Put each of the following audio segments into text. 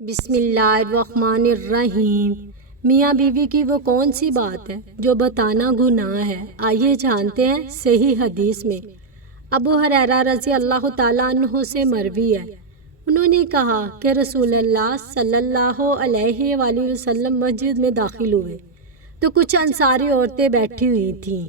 بسم اللہ الرحمن الرحیم۔ میاں بیوی کی وہ کون سی بات ہے جو بتانا گناہ ہے؟ آئیے جانتے ہیں صحیح حدیث میں۔ ابو ہریرہ رضی اللہ تعالیٰ عنہ سے مروی ہے، انہوں نے کہا کہ رسول اللہ صلی اللہ علیہ وآلہ وسلم مسجد میں داخل ہوئے تو کچھ انصاری عورتیں بیٹھی ہوئی تھیں۔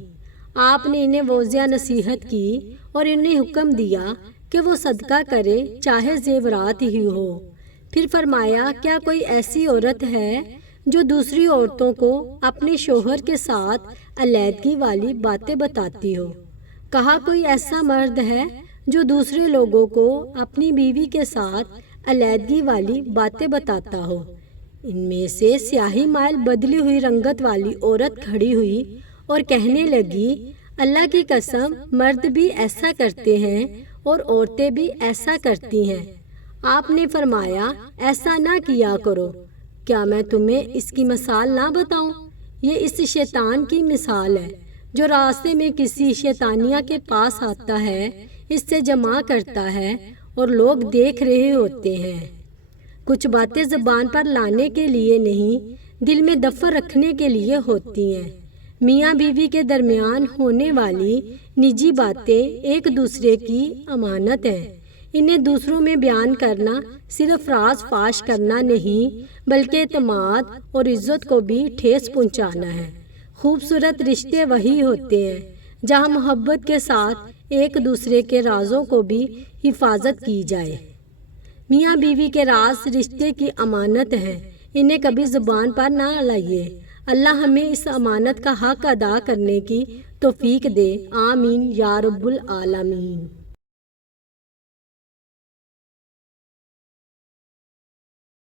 آپ نے انہیں واضح نصیحت کی اور انہیں حکم دیا کہ وہ صدقہ کرے چاہے زیورات ہی ہو۔ پھر فرمایا، کیا کوئی ایسی عورت ہے جو دوسری عورتوں کو اپنے شوہر کے ساتھ علیحدگی والی باتیں بتاتی ہو؟ کہا، کوئی ایسا مرد ہے جو دوسرے لوگوں کو اپنی بیوی کے ساتھ علیحدگی والی باتیں بتاتا ہو؟ ان میں سے سیاہی مائل بدلی ہوئی رنگت والی عورت کھڑی ہوئی اور کہنے لگی، اللہ کی قسم، مرد بھی ایسا کرتے ہیں اور عورتیں بھی ایسا کرتی ہیں۔ آپ نے فرمایا، ایسا نہ کیا کرو۔ کیا میں تمہیں اس کی مثال نہ بتاؤں؟ یہ اس شیطان کی مثال ہے جو راستے میں کسی شیطانیہ کے پاس آتا ہے، اس سے جمع کرتا ہے اور لوگ دیکھ رہے ہوتے ہیں۔ کچھ باتیں زبان پر لانے کے لیے نہیں، دل میں دفن رکھنے کے لیے ہوتی ہیں۔ میاں بیوی کے درمیان ہونے والی نجی باتیں ایک دوسرے کی امانت ہیں۔ انہیں دوسروں میں بیان کرنا صرف راز فاش کرنا نہیں بلکہ اعتماد اور عزت کو بھی ٹھیس پہنچانا ہے۔ خوبصورت رشتے وہی ہوتے ہیں جہاں محبت کے ساتھ ایک دوسرے کے رازوں کو بھی حفاظت کی جائے۔ میاں بیوی کے راز رشتے کی امانت ہیں، انہیں کبھی زبان پر نہ لائیے۔ اللہ ہمیں اس امانت کا حق ادا کرنے کی توفیق دے، آمین یا رب العالمین۔